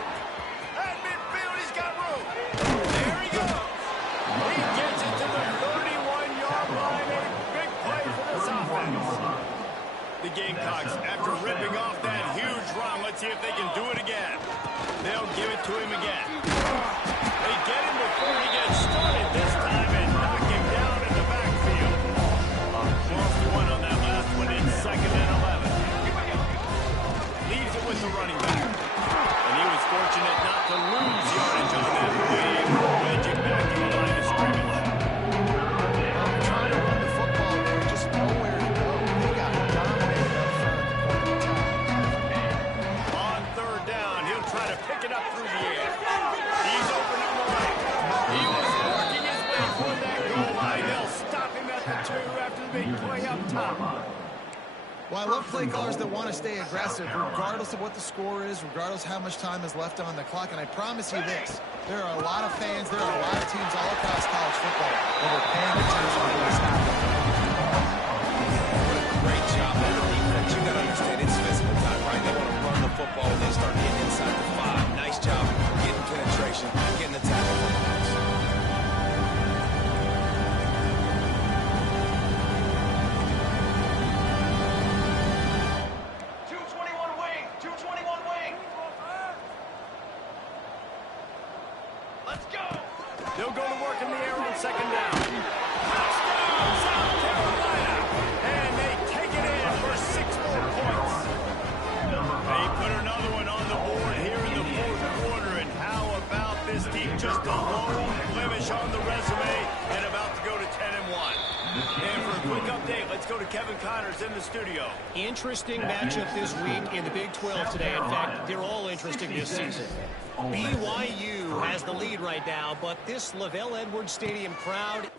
At midfield, he's got room. There he goes. He gets it to the 31-yard line. A big play for this offense. The Gamecocks, after ripping off that huge run, let's see if they can do it again. They'll give it to him again. They get him before he gets started this time and knock him down in the backfield. Lost one on that last one in 2nd and 11. Leaves it with the running back. And he was fortunate not to lose yardage on that play. Wedging back to the line of scrimmage. Trying to toward that goal line. They'll stop him at the 2 after the big play up top. Well, I love play callers that want to stay aggressive regardless of what the score is, regardless how much time is left on the clock. And I promise you this, there are a lot of fans, there are a lot of teams all across college football that are paying attention to what's happening. What a great job by the defense. You got to understand, it's physical time, right? They want to run the football when they start getting inside the 5. Nice job getting penetration, getting the tackle for the loss. They'll go to work in the air on second down. Touchdown, South Carolina! And they take it in for 6 more points. They put another one on the board here in the fourth quarter. And how about this team? Just a lone blemish on the resume and about to go to 10-1. And for a quick update, let's go to Kevin Connors in the studio. Interesting matchup this week in the Big 12 today. In fact, they're all interesting this season. BYU has the lead right now, but this LaVell Edwards Stadium crowd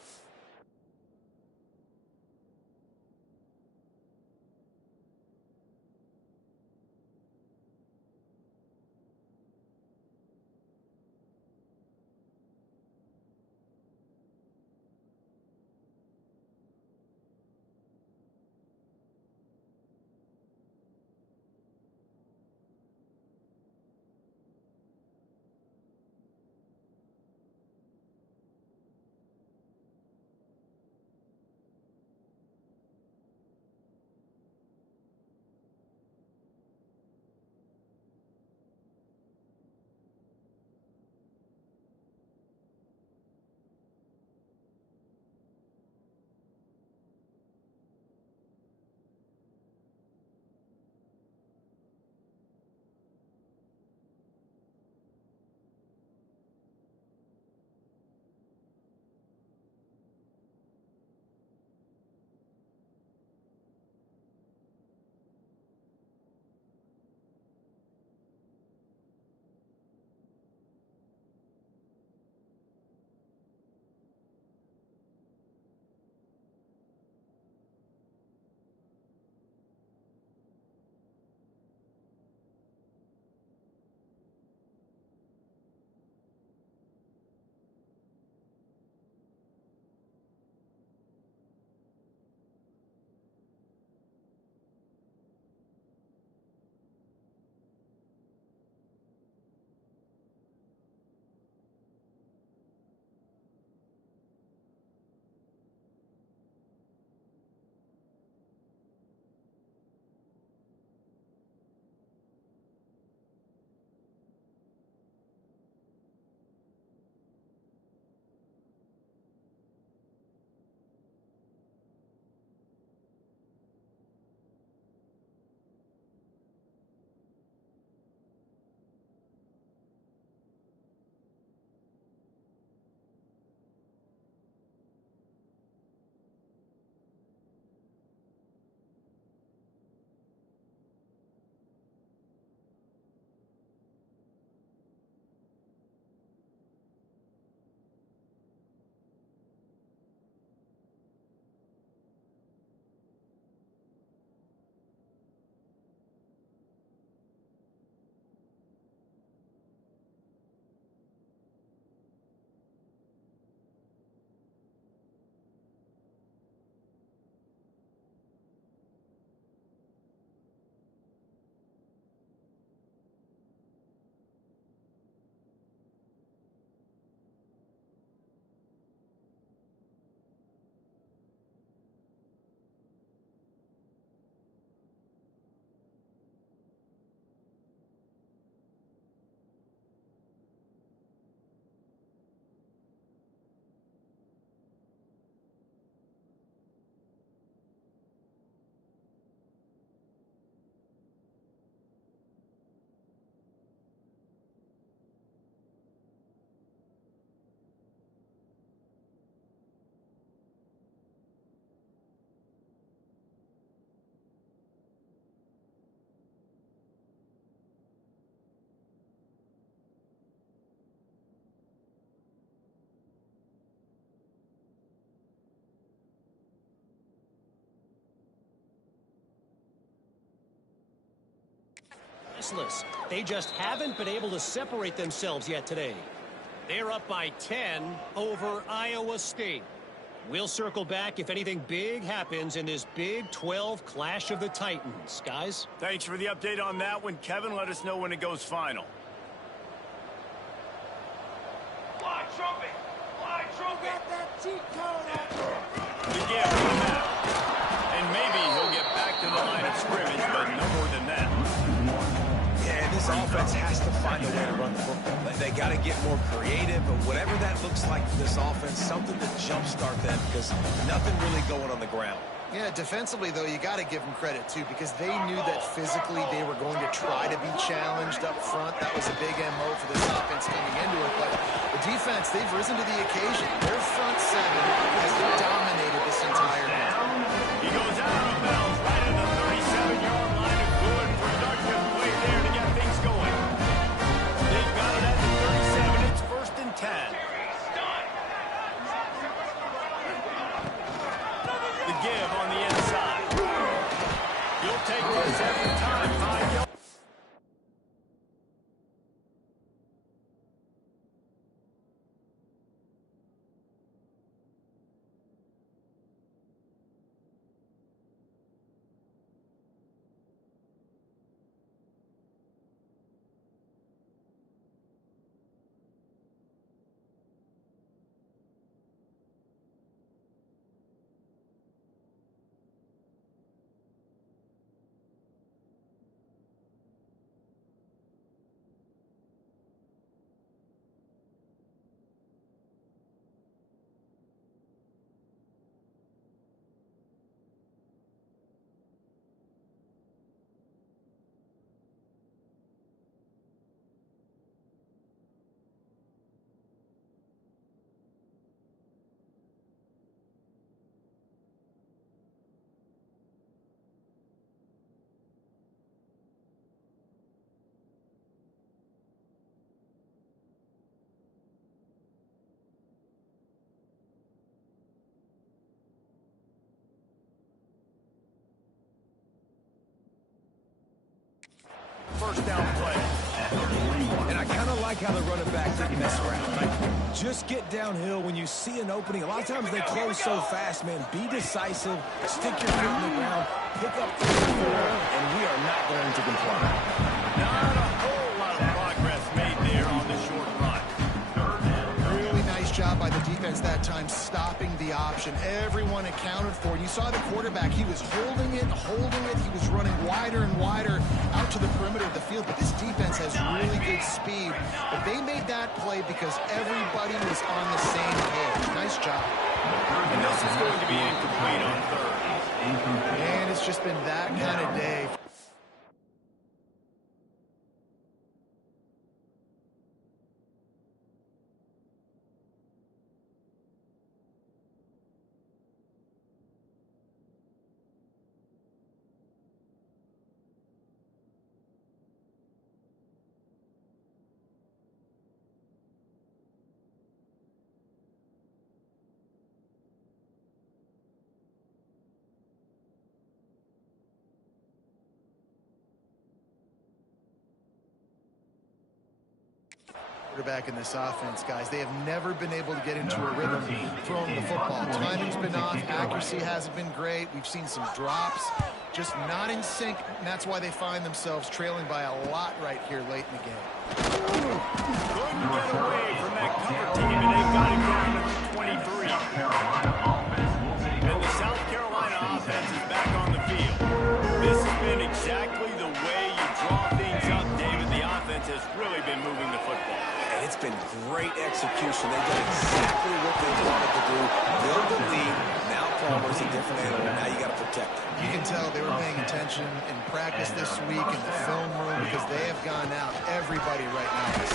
defenseless. They just haven't been able to separate themselves yet today. They're up by 10 over Iowa State. We'll circle back if anything big happens in this Big 12 Clash of the Titans. Guys? Thanks for the update on that one, Kevin. Let us know when it goes final. Fly trumpet! Fly trumpet! Got that cheat code on. The give from the map. And maybe he'll get back to the line of scrimmage, but no more than that. Yeah, this offense has to find a way to run the football. They got to get more creative, but whatever that looks like for this offense, something to jumpstart them because nothing really going on the ground. Yeah, defensively, though, you got to give them credit, too, because they knew that physically they were going to try to be challenged up front. That was a big MO for this offense coming into it. But the defense, they've risen to the occasion. Their front seven has dominated this entire game. He goes out of bounds right at the 37-yard line. A good, productive play there to get things going. They've got it at the 37. It's 1st and 10. The give on the inside. You'll take this every time, Mike. First down play. And I kind of like how the running back didn't mess around. Like, just get downhill when you see an opening. A lot of times they close so fast, man. Be decisive, stick your foot in the ground, pick up 3 or 4, and we are not going to comply. Not a whole lot of progress made there on the short run. Really nice job by the defense that time, stopping the option. Everyone accounted for it. You saw the quarterback. He was holding it. He was running wider and wider out to the perimeter of the field. But this defense has really good speed. But they made that play because everybody was on the same page. Nice job. And this is going to be incomplete on 3rd. And it's just been that kind of day. Quarterback in this offense, guys. They have never been able to get into a rhythm throwing the football. Timing's been off. Accuracy hasn't been great. We've seen some drops, just not in sync, and that's why they find themselves trailing by a lot right here late in the game. Couldn't get away from that cover team, and they've got him down to 23. And the South Carolina offense is back on the field. This has been exactly the way you draw things up, David. The offense has really been moving the football. And it's been great execution. They've done exactly what they wanted to do. Build the lead. Now Palmer's a different animal. Now you got to protect it. You can tell they were paying attention in practice this week in the film room because they have gone out. Everybody right now is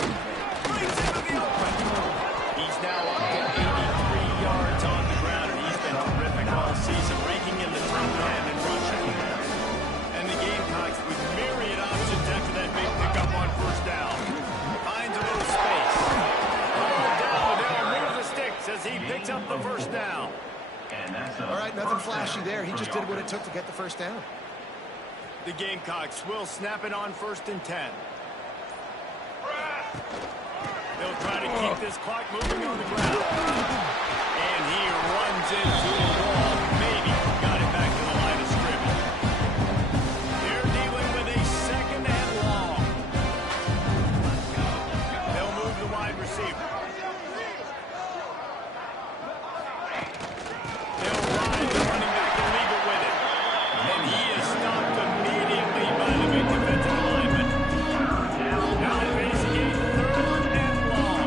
He's now up to 83 yards on the ground, and he's been terrific all season, ranking in the top 10 in rushing. And the Gamecocks with myriad options after that big pickup on 1st down. Finds a little space. Down, moves the sticks as he picks up the 1st down. all right, nothing flashy there. He just did what it took to get the 1st down. The Gamecocks will snap it on 1st and 10. They'll try to keep this clock moving on the ground. And he runs into a wall. Maybe got it back to the line of scrimmage. They're dealing with a 2nd and long. They'll move the wide receiver. They'll ride the running back and leave it with it. And he is stopped immediately by the big defensive lineman. Now facing a 3rd and long.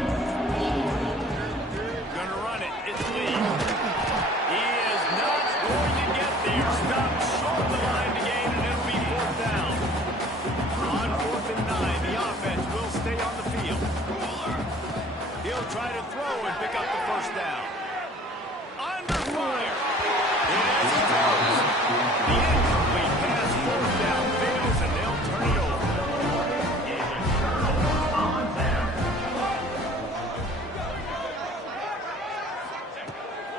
Gonna run it. It's Lee. He is not going to get there. Stopped short of the line to gain, and it'll be 4th down. On 4th and 9, the offense will stay on the field. He'll try to throw and pick up the 1st down. Under fire. As he throws. The incomplete pass, 4th down, fails, and they'll turn it over.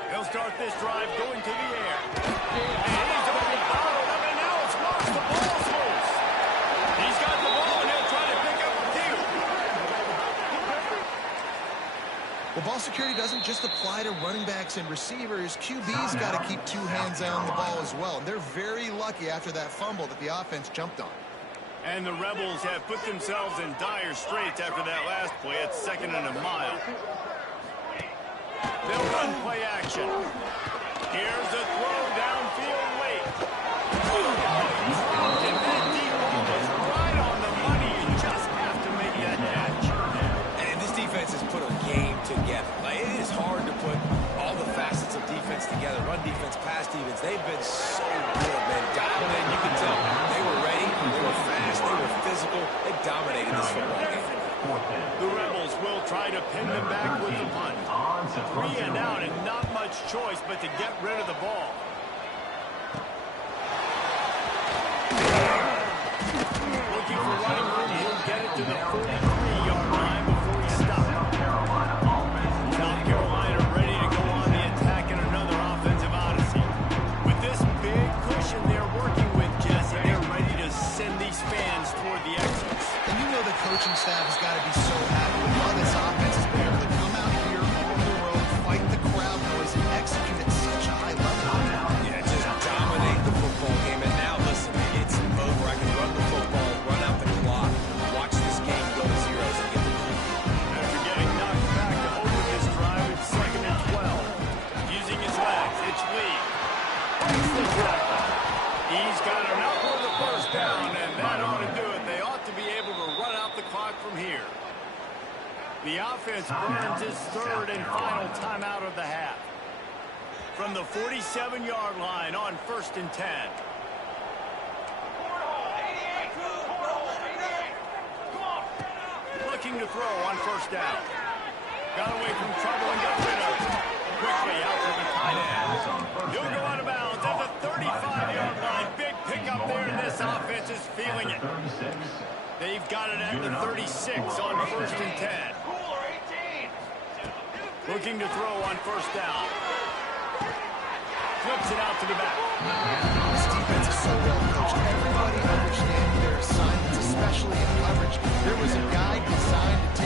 They'll start this drive going to the air. And he's already followed him, and now it's lost. The ball's loose. He's got the ball, and he'll try to pick up a few. Well, ball security doesn't just apply to running backs and receivers. QB's got to keep 2 hands on the ball as well. They're very lucky after that fumble that the offense jumped on. And the Rebels have put themselves in dire straits after that last play at 2nd and a mile. They'll run play action. Here's a throw downfield late. And that deep ball was right on the money. You just have to make that catch. And this defense has put a game together. Like, it is hard to put all the facets of defense together. Run defense, pass defense. They've been so good, man. Dominated. You can tell. They were ready. They were fast. They were physical. They dominated this football game. The Rebels will try to pin them back with the punt. 3 and out, and not much choice but to get rid of the ball. Looking for running room. He'll get it to the 43-yard line before he stops. South Carolina ready to go on the attack in another offensive odyssey. With this big cushion they're working with, Jesse, they're ready to send these fans toward the exits. And you know the coaching staff has got to be so happy with how this offense has been able to come out here on the road, fight the crowd noise, and execute at such a high level. Yeah, just dominate the football game. And now, listen, it's over. I can run the football, run out the clock, watch this game go to zeros and get the lead. After getting knocked back to open this drive, it's 2nd and 12. Using his legs, it's Lee. Breaks the tackle. He's got enough for the 1st down, and that ought to do it. They ought to be able to run out the clock from here. The offense burns its 3rd and final timeout of the half. From the 47-yard line on 1st and 10. Looking to throw on 1st down. Got away from trouble and got rid of it. Quickly out to the tight end. He'll go out of bounds at the 35-yard line. Big pickup there, and this offense is feeling it. They've got it at the 36 on 1st and 10. Looking to throw on 1st down. Flips it out to the back. This defense is so well coached. Everybody understands their assignments, especially in coverage. There was a guy designed to